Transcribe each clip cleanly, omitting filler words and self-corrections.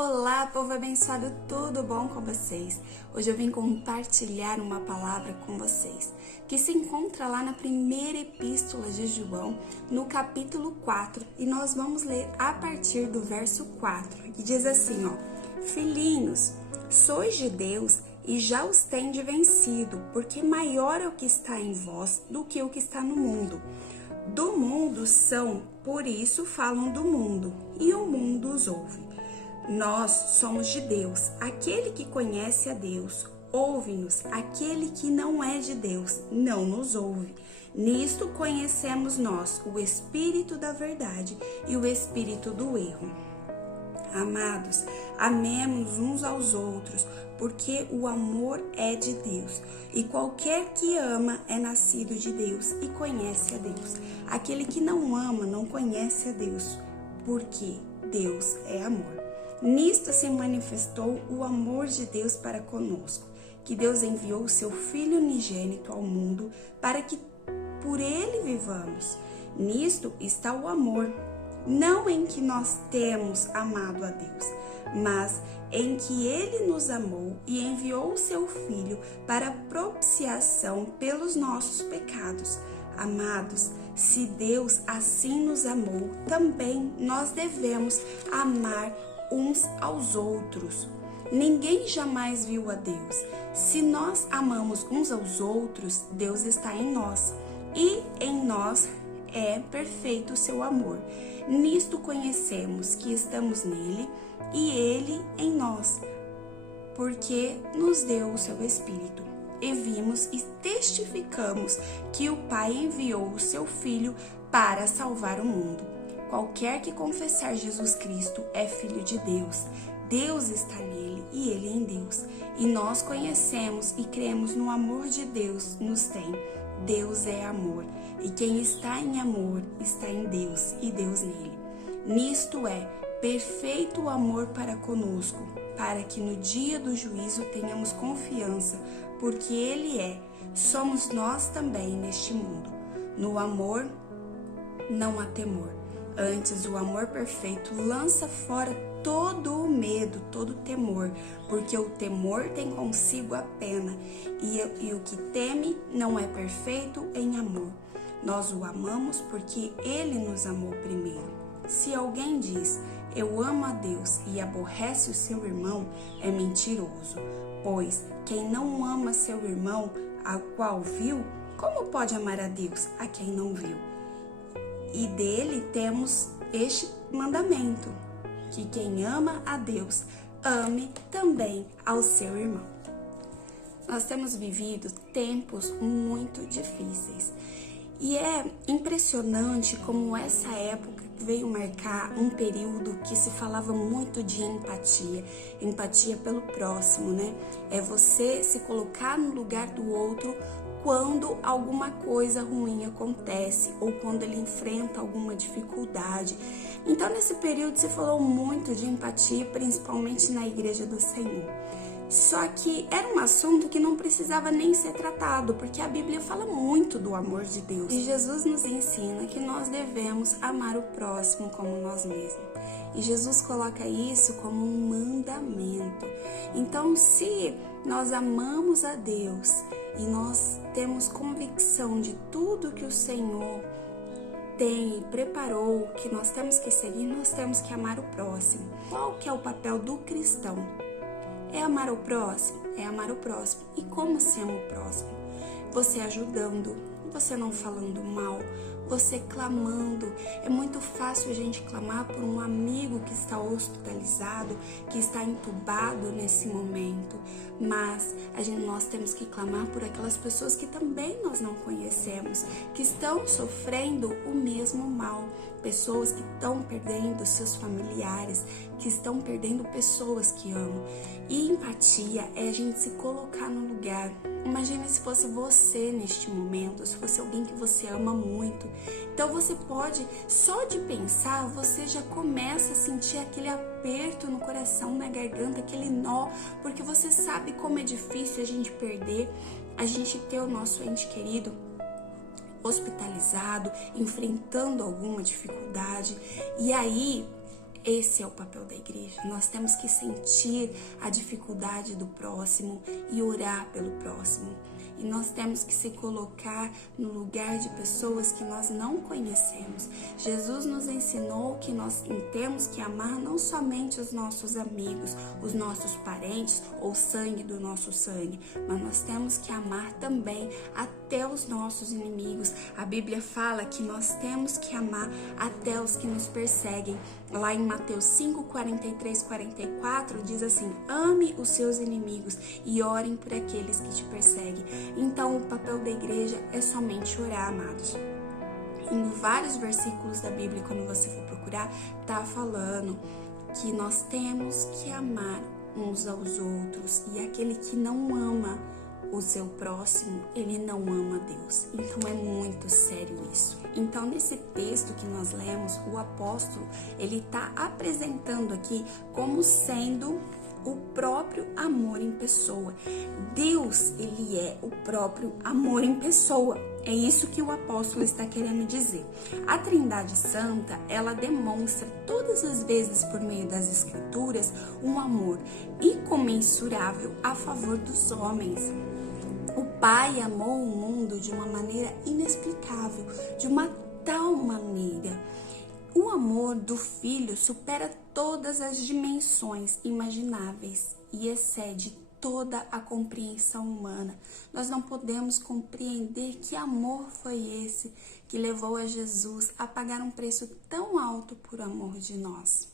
Olá, povo abençoado, tudo bom com vocês? Hoje eu vim compartilhar uma palavra com vocês, que se encontra lá na primeira epístola de João, no capítulo 4, e nós vamos ler a partir do verso 4, e diz assim, Filhinhos, sois de Deus e já os tende vencido, porque maior é o que está em vós do que o que está no mundo. Do mundo são, por isso falam do mundo, e o mundo os ouve. Nós somos de Deus. Aquele que conhece a Deus, ouve-nos. Aquele que não é de Deus, não nos ouve. Nisto conhecemos nós o espírito da verdade e o espírito do erro. Amados, amemos uns aos outros, porque o amor é de Deus. E qualquer que ama é nascido de Deus e conhece a Deus. Aquele que não ama não conhece a Deus, porque Deus é amor. Nisto se manifestou o amor de Deus para conosco, que Deus enviou o seu Filho unigênito ao mundo para que por ele vivamos. Nisto está o amor, não em que nós temos amado a Deus, mas em que ele nos amou e enviou o seu Filho para propiciação pelos nossos pecados. Amados, se Deus assim nos amou, também nós devemos amar uns aos outros. Ninguém jamais viu a Deus. Se nós amamos uns aos outros, Deus está em nós, e em nós é perfeito o seu amor. Nisto conhecemos que estamos nele e ele em nós, porque nos deu o seu Espírito. E vimos e testificamos que o Pai enviou o seu Filho para salvar o mundo. Qualquer que confessar Jesus Cristo é filho de Deus. Deus está nele e ele em Deus. E nós conhecemos e cremos no amor de Deus nos tem. Deus é amor. E quem está em amor está em Deus e Deus nele. Nisto é perfeito o amor para conosco, para que no dia do juízo tenhamos confiança, porque ele é. Somos nós também neste mundo. No amor não há temor. Antes, o amor perfeito lança fora todo o medo, todo o temor, porque o temor tem consigo a pena, e o que teme não é perfeito em amor. Nós o amamos porque ele nos amou primeiro. Se alguém diz, eu amo a Deus e aborrece o seu irmão, é mentiroso, pois quem não ama seu irmão, a qual viu, como pode amar a Deus, a quem não viu? E dele temos este mandamento, que quem ama a Deus, ame também ao seu irmão. Nós temos vivido tempos muito difíceis e é impressionante como essa época veio marcar um período que se falava muito de empatia pelo próximo, né? É você se colocar no lugar do outro quando alguma coisa ruim acontece ou quando ele enfrenta alguma dificuldade. Então, nesse período se falou muito de empatia, principalmente na Igreja do Senhor. Só que era um assunto que não precisava nem ser tratado, porque a Bíblia fala muito do amor de Deus. E Jesus nos ensina que nós devemos amar o próximo como nós mesmos. E Jesus coloca isso como um mandamento. Então, se nós amamos a Deus e nós temos convicção de tudo que o Senhor tem e preparou, que nós temos que seguir, nós temos que amar o próximo. Qual que é o papel do cristão? É amar o próximo? É amar o próximo. E como se ama o próximo? Você ajudando, você não falando mal, você clamando. É muito fácil a gente clamar por um amigo que está hospitalizado, que está entubado nesse momento, mas nós temos que clamar por aquelas pessoas que também nós não conhecemos, que estão sofrendo o mesmo mal, pessoas que estão perdendo seus familiares, que estão perdendo pessoas que amam. E empatia é a gente se colocar no lugar. Imagine se fosse você neste momento, se fosse alguém que você ama muito. Então você pode, só de pensar, você já começa a sentir aquele aperto no coração, na garganta, aquele nó, porque você sabe como é difícil a gente perder, a gente ter o nosso ente querido hospitalizado, enfrentando alguma dificuldade. E aí Esse é o papel da igreja. Nós temos que sentir a dificuldade do próximo e orar pelo próximo. E nós temos que se colocar no lugar de pessoas que nós não conhecemos. Jesus nos ensinou que nós temos que amar não somente os nossos amigos, os nossos parentes ou sangue do nosso sangue, mas nós temos que amar também até os nossos inimigos. A Bíblia fala que nós temos que amar até os que nos perseguem. Lá em Mateus 5, 43, 44, diz assim: ame os seus inimigos e orem por aqueles que te perseguem. Então, o papel da igreja é somente orar, amados. Em vários versículos da Bíblia, quando você for procurar, tá falando que nós temos que amar uns aos outros. E aquele que não ama o seu próximo, ele não ama Deus. Então, é muito sério isso. Então, nesse texto que nós lemos, o apóstolo, ele tá apresentando aqui como sendo o próprio amor em pessoa. Deus, ele é o próprio amor em pessoa. É isso que o apóstolo está querendo dizer. A Trindade Santa, ela demonstra todas as vezes por meio das Escrituras um amor incomensurável a favor dos homens. O Pai amou o mundo de uma maneira inexplicável, de uma tal maneira. O amor do Filho supera todas as dimensões imagináveis e excede toda a compreensão humana. Nós não podemos compreender que amor foi esse que levou a Jesus a pagar um preço tão alto por amor de nós.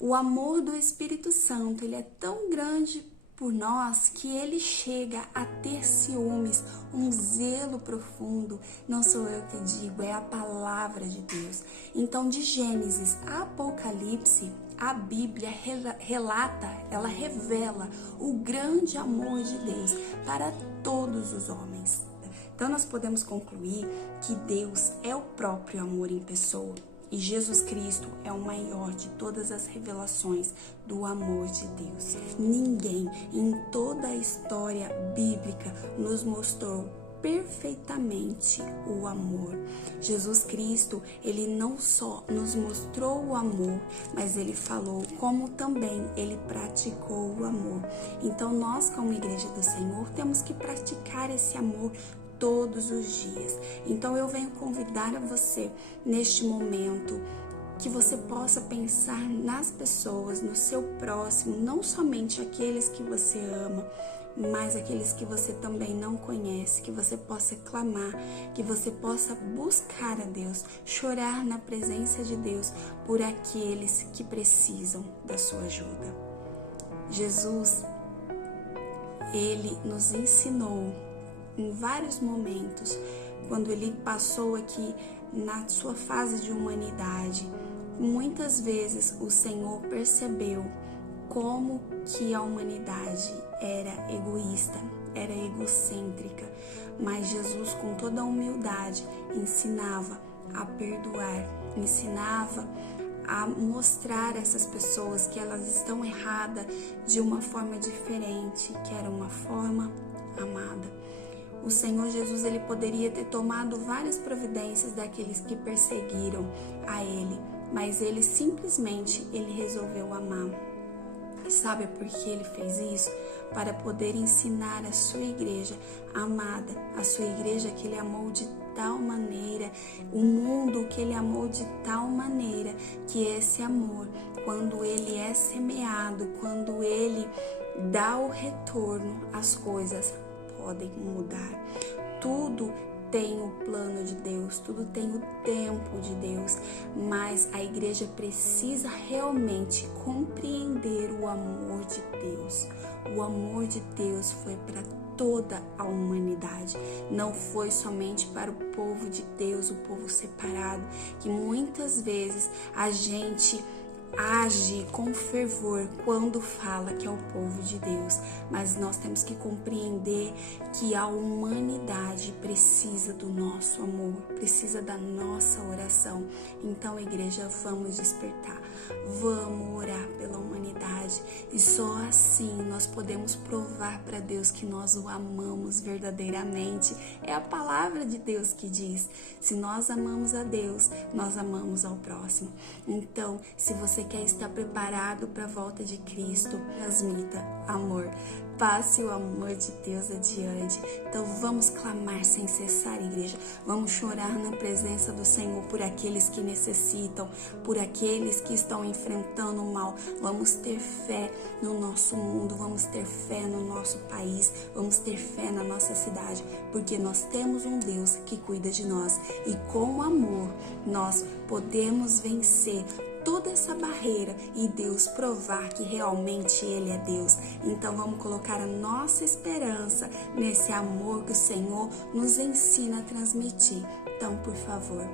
O amor do Espírito Santo, ele é tão grande por nós que ele chega a ter ciúmes, um zelo profundo. Não sou eu que digo, é a palavra de Deus. Então, de Gênesis a Apocalipse, a Bíblia relata, ela revela o grande amor de Deus para todos os homens. Então, nós podemos concluir que Deus é o próprio amor em pessoa. E Jesus Cristo é o maior de todas as revelações do amor de Deus. Ninguém em toda a história bíblica nos mostrou perfeitamente o amor. Jesus Cristo, ele não só nos mostrou o amor, mas ele falou como também ele praticou o amor. Então nós, como Igreja do Senhor, temos que praticar esse amor todos os dias. Então eu venho convidar a você neste momento que você possa pensar nas pessoas, no seu próximo, não somente aqueles que você ama, mas aqueles que você também não conhece, que você possa clamar, que você possa buscar a Deus, chorar na presença de Deus por aqueles que precisam da sua ajuda. Jesus, ele nos ensinou em vários momentos, quando ele passou aqui na sua fase de humanidade, muitas vezes o Senhor percebeu como que a humanidade era egoísta, era egocêntrica, mas Jesus, com toda a humildade, ensinava a perdoar, ensinava a mostrar a essas pessoas que elas estão erradas de uma forma diferente, que era uma forma amada. O Senhor Jesus, ele poderia ter tomado várias providências daqueles que perseguiram a ele, mas ele simplesmente resolveu amar. Sabe por que ele fez isso? Para poder ensinar a sua igreja amada, a sua igreja que ele amou de tal maneira, o mundo que ele amou de tal maneira, que esse amor, quando ele é semeado, quando ele dá o retorno, as coisas podem mudar. Tudo tem o plano de Deus, tudo tem o tempo de Deus, mas a igreja precisa realmente compreender o amor de Deus. O amor de Deus foi para toda a humanidade, não foi somente para o povo de Deus, o povo separado, que muitas vezes a gente age com fervor quando fala que é o povo de Deus, mas nós temos que compreender que a humanidade precisa do nosso amor, precisa da nossa oração. Então, igreja, vamos despertar, vamos orar pela humanidade. E só assim nós podemos provar para Deus que nós o amamos verdadeiramente. É a palavra de Deus que diz: se nós amamos a Deus, nós amamos ao próximo. Então, se você quer estar preparado para a volta de Cristo, transmita amor. Passe o amor de Deus adiante. Então vamos clamar sem cessar, igreja. Vamos chorar na presença do Senhor por aqueles que necessitam, por aqueles que estão enfrentando o mal. Vamos ter fé no nosso mundo, vamos ter fé no nosso país, vamos ter fé na nossa cidade, porque nós temos um Deus que cuida de nós e com o amor nós podemos vencer toda essa barreira e Deus provar que realmente Ele é Deus. Então vamos colocar a nossa esperança nesse amor que o Senhor nos ensina a transmitir. Então, por favor,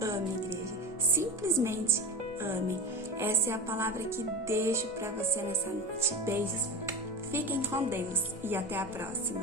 ame, igreja. Simplesmente ame. Essa é a palavra que deixo para você nessa noite. Beijos. Fiquem com Deus e até a próxima.